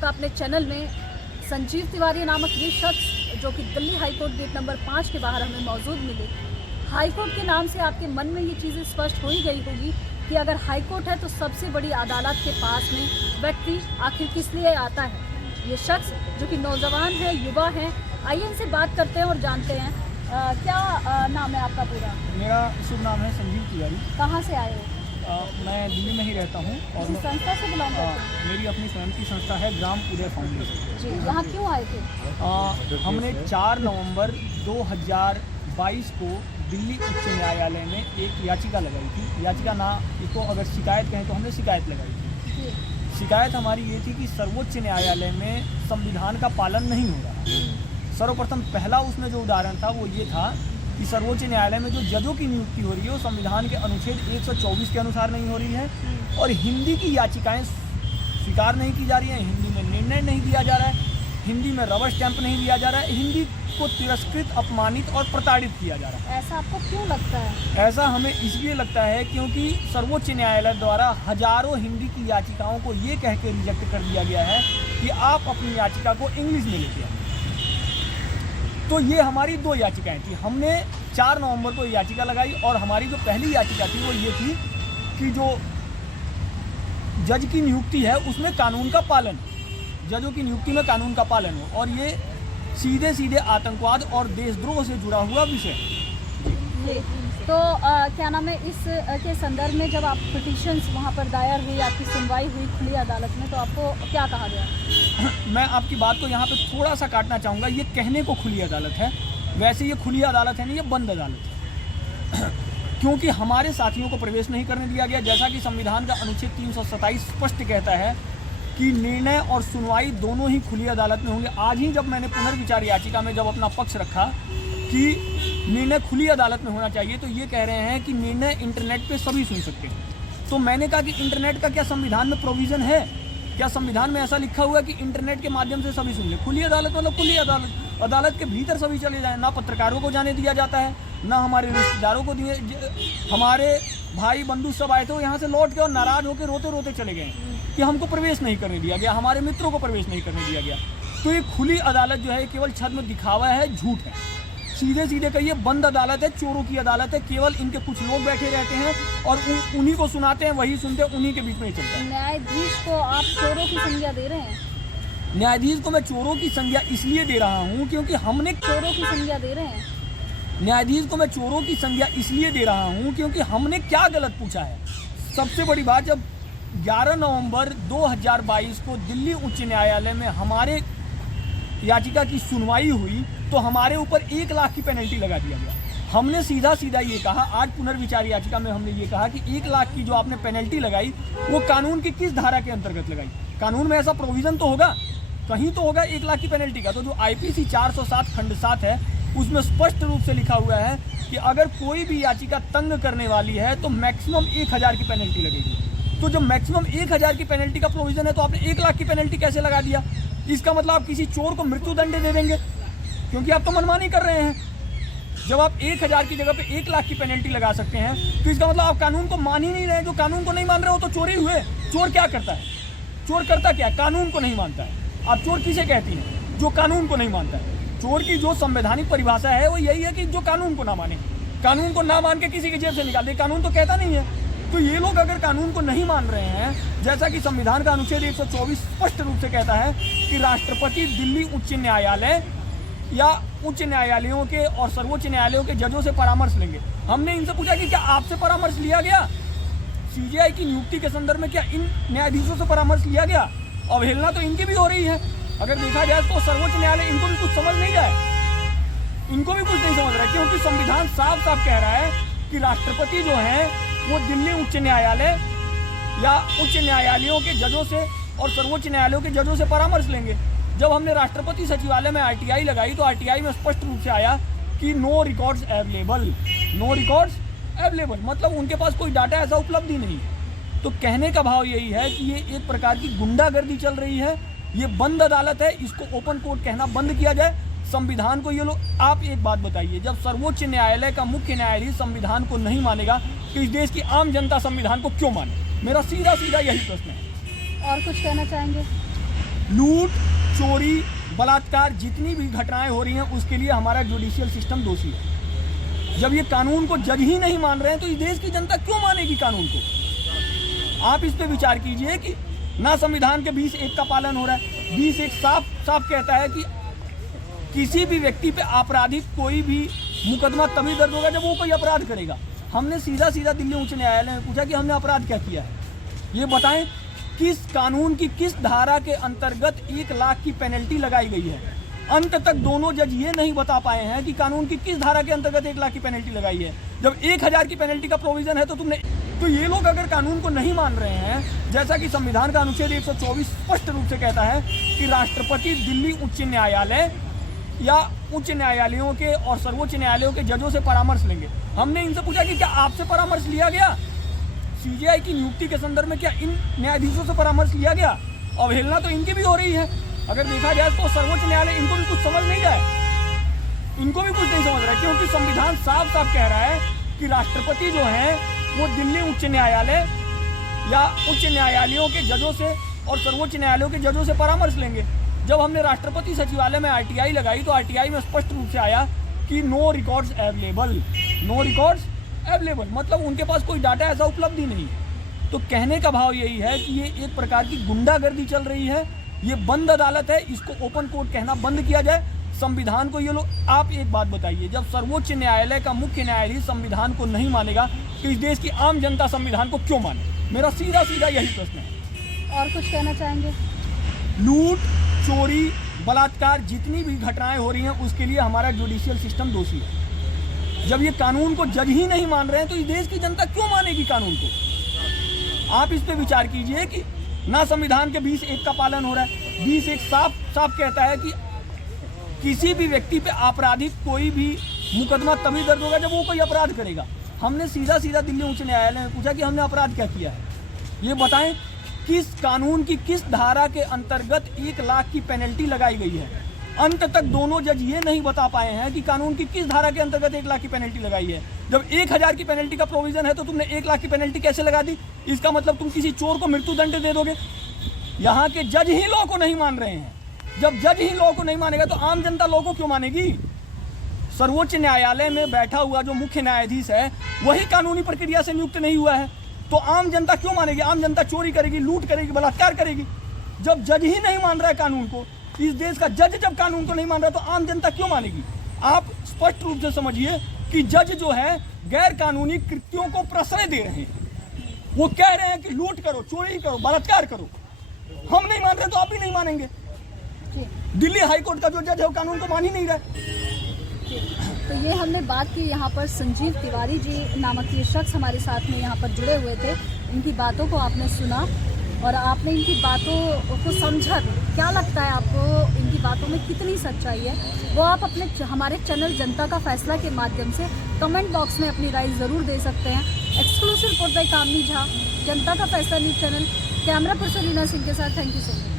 आपका अपने चैनल में। संजीव तिवारी नामक ये शख्स जो कि दिल्ली हाईकोर्ट गेट नंबर 5 के बाहर हमें मौजूद मिले। हाईकोर्ट के नाम से आपके मन में ये चीज़ें स्पष्ट हो ही गई होगी कि अगर हाईकोर्ट है तो सबसे बड़ी अदालत के पास में व्यक्ति आखिर किस लिए आता है। ये शख्स जो कि नौजवान है, युवा है, आइए इनसे बात करते हैं और जानते हैं क्या नाम है आपका पूरा? मेरा शुभ नाम है संजीव तिवारी। कहाँ से आए हो? मैं दिल्ली में ही रहता हूँ और किसी संस्था से बिलोंग करते हैं? मेरी अपनी स्वयं की संस्था है ग्राम उदय फाउंडेशन। जी, यहाँ क्यों आए थे? हमने 4 नवंबर 2022 को दिल्ली उच्च न्यायालय में एक याचिका लगाई थी। याचिका ना इसको अगर शिकायत कहें तो हमने शिकायत लगाई थी। जी। शिकायत हमारी ये थी कि सर्वोच्च न्यायालय में संविधान का पालन नहीं हो रहा। सर्वप्रथम पहला उसमें जो उदाहरण था वो ये था कि सर्वोच्च न्यायालय में जो जजों की नियुक्ति हो रही है वो संविधान के अनुच्छेद 124 के अनुसार नहीं हो रही है और हिंदी की याचिकाएं स्वीकार नहीं की जा रही हैं, हिंदी में निर्णय नहीं दिया जा रहा है, हिंदी में रबर स्टैंप नहीं दिया जा रहा है, हिंदी को तिरस्कृत, अपमानित और प्रताड़ित किया जा रहा है। ऐसा आपको क्यों लगता है? ऐसा हमें इसलिए लगता है क्योंकि सर्वोच्च न्यायालय द्वारा हजारों हिंदी की याचिकाओं को ये कह के रिजेक्ट कर दिया गया है कि आप अपनी याचिका को इंग्लिश में लेके आए। तो ये हमारी 2 याचिकाएं थी। हमने 4 नवंबर को याचिका लगाई और हमारी जो पहली याचिका थी वो ये थी कि जो जज की नियुक्ति है उसमें कानून का पालन, जजों की नियुक्ति में कानून का पालन हो और ये सीधे सीधे आतंकवाद और देशद्रोह से जुड़ा हुआ विषय। जी, तो क्या नाम है, इस के संदर्भ में जब आप पिटीशंस वहाँ पर दायर हुई, आपकी सुनवाई हुई खुली अदालत में, तो आपको क्या कहा गया? मैं आपकी बात को यहाँ पे थोड़ा सा काटना चाहूँगा। ये कहने को खुली अदालत है, वैसे ये खुली अदालत है नहीं, ये बंद अदालत है क्योंकि हमारे साथियों को प्रवेश नहीं करने दिया गया। जैसा कि संविधान का अनुच्छेद 327 स्पष्ट कहता है कि निर्णय और सुनवाई दोनों ही खुली अदालत में होंगे। आज ही जब मैंने पुनर्विचार याचिका में जब अपना पक्ष रखा कि निर्णय खुली अदालत में होना चाहिए तो ये कह रहे हैं कि निर्णय इंटरनेट पे सभी सुन सकते हैं। तो मैंने कहा कि इंटरनेट का क्या संविधान में प्रोविज़न है? क्या संविधान में ऐसा लिखा हुआ है कि इंटरनेट के माध्यम से सभी सुन ले? खुली अदालत मतलब खुली अदालत, अदालत के भीतर सभी चले जाएं। ना पत्रकारों को जाने दिया जाता है, ना हमारे रिश्तेदारों को दिए। हमारे भाई बंधु सब आए थे, वो यहाँ से लौट के और नाराज होकर रोते रोते चले गए कि हमको प्रवेश नहीं करने दिया गया, हमारे मित्रों को प्रवेश नहीं करने दिया गया। तो ये खुली अदालत जो है केवल छद में दिखावा है, झूठ है। सीधे सीधे कहिए बंद अदालत है, चोरों की अदालत है। केवल इनके कुछ लोग बैठे रहते हैं और उन्हीं को सुनाते हैं, वही सुनते हैं, उन्हीं के बीच में ही चलता है। न्यायाधीश को आप चोरों की संज्ञा दे रहे हैं? न्यायाधीश को मैं चोरों की संज्ञा इसलिए दे रहा हूँ क्योंकि हमने चोरों की संज्ञा दे रहे हैं? न्यायाधीश को मैं चोरों की संज्ञा इसलिए दे रहा हूँ क्योंकि हमने क्या गलत पूछा है। सबसे बड़ी बात, जब 11 नवंबर 2022 को दिल्ली उच्च न्यायालय में हमारे याचिका की सुनवाई हुई तो हमारे ऊपर 1 लाख की पेनल्टी लगा दिया गया। हमने सीधा सीधा ये कहा, आज पुनर्विचार याचिका में हमने ये कहा कि 1 लाख की जो आपने पेनल्टी लगाई वो कानून की किस धारा के अंतर्गत लगाई? कानून में ऐसा प्रोविज़न तो होगा, कहीं तो होगा 1 लाख की पेनल्टी का। तो जो IPC 407 खंड 7 है उसमें स्पष्ट रूप से लिखा हुआ है कि अगर कोई भी याचिका तंग करने वाली है तो मैक्सिमम 1000 की पेनल्टी लगेगी। तो जब मैक्सिमम 1000 की पेनल्टी का प्रोविज़न है तो आपने 1 लाख की पेनल्टी कैसे लगा दिया? इसका मतलब आप किसी चोर को मृत्युदंड दे देंगे, क्योंकि आप तो मनमानी कर रहे हैं। जब आप 1000 की जगह पे 1 लाख की पेनल्टी लगा सकते हैं तो इसका मतलब आप कानून को मान ही नहीं रहे। जो कानून को नहीं मान रहे हो तो चोरी हुए। चोर क्या करता है? चोर करता क्या? कानून को नहीं मानता है। आप चोर किसे कहती हैं? जो कानून को नहीं मानता है। चोर की जो संवैधानिक परिभाषा है वो यही है कि जो कानून को ना माने, कानून को ना मान के किसी की जेब से निकाल दे। कानून तो कहता नहीं है। तो ये लोग अगर कानून को नहीं मान रहे हैं, जैसा कि संविधान का अनुच्छेद 124 स्पष्ट रूप से कहता है कि राष्ट्रपति दिल्ली उच्च न्यायालय या उच्च न्यायालयों के और सर्वोच्च न्यायालयों के जजों से परामर्श लेंगे। हमने इनसे पूछा कि क्या आपसे परामर्श लिया गया? CJI की नियुक्ति के संदर्भ में क्या इन न्यायाधीशों से परामर्श लिया गया? अवहेलना तो इनकी भी हो रही है। अगर देखा जाए तो सर्वोच्च न्यायालय इनको भी कुछ समझ नहीं रहा है, इनको भी कुछ नहीं समझ रहा है, क्योंकि संविधान साफ साफ कह रहा है कि राष्ट्रपति जो है वो दिल्ली उच्च न्यायालय या उच्च न्यायालयों के जजों से और सर्वोच्च न्यायालयों के जजों से परामर्श लेंगे। जब हमने राष्ट्रपति सचिवालय में RTI लगाई तो RTI में स्पष्ट रूप से आया कि no records available, no records available, मतलब उनके पास कोई डाटा ऐसा उपलब्ध ही नहीं। तो कहने का भाव यही है कि ये एक प्रकार की गुंडागर्दी चल रही है। ये बंद अदालत है, इसको ओपन कोर्ट कहना बंद किया जाए। संविधान को ये लोग, आप एक बात बताइए, जब सर्वोच्च न्यायालय का मुख्य न्यायाधीश संविधान को नहीं मानेगा तो इस देश की आम जनता संविधान को क्यों माने? मेरा सीधा सीधा यही प्रश्न है। और कुछ कहना चाहेंगे? लूट, चोरी, बलात्कार जितनी भी घटनाएं हो रही हैं उसके लिए हमारा जुडिशियल सिस्टम दोषी है। जब ये कानून को जज ही नहीं मान रहे हैं तो इस देश की जनता क्यों मानेगी कानून को? आप इस पे विचार कीजिए कि ना संविधान के 20(1) का पालन हो रहा है। 20(1) साफ साफ कहता है कि किसी भी व्यक्ति पे आपराधिक कोई भी मुकदमा तभी दर्ज होगा जब वो कोई अपराध करेगा। हमने सीधा दिल्ली उच्च न्यायालय में पूछा कि हमने अपराध क्या किया है, ये बताएं। किस कानून की किस धारा के अंतर्गत 1 लाख की पेनल्टी लगाई गई है? अंत तक दोनों जज ये नहीं बता पाए हैं कि कानून की किस धारा के अंतर्गत 1 लाख की पेनल्टी लगाई है। जब 1000 की पेनल्टी का प्रोविजन है तो ये लोग अगर कानून को नहीं मान रहे हैं, जैसा कि संविधान का अनुच्छेद 124 स्पष्ट रूप से कहता है कि राष्ट्रपति दिल्ली उच्च न्यायालय या उच्च न्यायालयों के और सर्वोच्च न्यायालयों के जजों से परामर्श लेंगे। हमने इनसे पूछा कि क्या आपसे परामर्श लिया गया? सीजेआई की नियुक्ति के संदर्भ में क्या इन न्यायाधीशों से परामर्श लिया गया? अवहेलना तो इनकी भी हो रही है। अगर देखा जाए तो सर्वोच्च न्यायालय इनको भी कुछ समझ नहीं रहा है, इनको भी कुछ नहीं समझ रहा है, क्योंकि संविधान साफ साफ कह रहा है कि राष्ट्रपति जो है वो दिल्ली उच्च न्यायालय या उच्च न्यायालयों के जजों से और सर्वोच्च न्यायालयों के जजों से परामर्श लेंगे। जब हमने राष्ट्रपति सचिवालय में आरटीआई लगाई तो आरटीआई में स्पष्ट रूप से आया कि no records available, no records available, मतलब उनके पास कोई डाटा ऐसा उपलब्ध ही नहीं। तो कहने का भाव यही है कि ये एक प्रकार की गुंडागर्दी चल रही है, ये बंद अदालत है, इसको ओपन कोर्ट कहना बंद किया जाए। संविधान को ये लोग, आप एक बात बताइए, जब सर्वोच्च न्यायालय का मुख्य न्यायाधीश संविधान को नहीं मानेगा तो इस देश की आम जनता संविधान को क्यों माने? मेरा सीधा यही प्रश्न है। और कुछ कहना चाहेंगे? लूट, चोरी, बलात्कार जितनी भी घटनाएं हो रही हैं उसके लिए हमारा जुडिशियल सिस्टम दोषी है। जब ये कानून को जज ही नहीं मान रहे हैं तो इस देश की जनता क्यों मानेगी कानून को? आप इस पे विचार कीजिए कि ना संविधान के 20(1) का पालन हो रहा है। 20(1) साफ साफ कहता है कि किसी भी व्यक्ति पे आपराधिक कोई भी मुकदमा तभी दर्ज होगा जब वो कोई अपराध करेगा। हमने सीधा दिल्ली उच्च न्यायालय में पूछा कि हमने अपराध क्या किया है, ये बताएं। किस कानून की किस धारा के अंतर्गत 1 लाख की पेनल्टी लगाई गई है? अंत तक दोनों जज ये नहीं बता पाए हैं कि कानून की किस धारा के अंतर्गत 1 लाख की पेनल्टी लगाई है। जब 1000 की पेनल्टी का प्रोविजन है तो तुमने 1 लाख की पेनल्टी कैसे लगा दी? इसका मतलब तुम किसी चोर को मृत्युदंड दे दोगे। यहाँ के जज ही लॉ को नहीं मान रहे हैं। जब जज ही लॉ को नहीं मानेगा तो आम जनता लॉ को क्यों मानेगी? सर्वोच्च न्यायालय में बैठा हुआ जो मुख्य न्यायाधीश है वही कानूनी प्रक्रिया से नियुक्त नहीं हुआ है, तो आम जनता क्यों मानेगी? आम जनता चोरी करेगी, लूट करेगी, बलात्कार करेगी। जब जज ही नहीं मान रहा है कानून को, इस देश का जज जब कानून को नहीं मान रहा तो आम जनता क्यों मानेगी? आप स्पष्ट रूप से समझिए कि जज जो है गैर कानूनी कृत्यों को प्रश्रय दे रहे हैं। वो कह रहे हैं कि लूट करो, चोरी करो, बलात्कार करो। हम नहीं मान रहे तो आप भी नहीं मानेंगे। दिल्ली हाईकोर्ट का जो जज है वो कानून को मान ही नहीं रहा। तो ये हमने बात की, यहाँ पर संजीव तिवारी जी नामक ये शख्स हमारे साथ में यहाँ पर जुड़े हुए थे। इनकी बातों को आपने सुना और आपने इनकी बातों को समझा। क्या लगता है आपको इनकी बातों में कितनी सच्चाई है? वो आप अपने हमारे चैनल जनता का फैसला के माध्यम से कमेंट बॉक्स में अपनी राय ज़रूर दे सकते हैं। एक्सक्लूसिव रिपोर्ट बाय कामनी झा, जनता का फैसला news channel. Camera person Reena Singh के साथ। Thank you so much.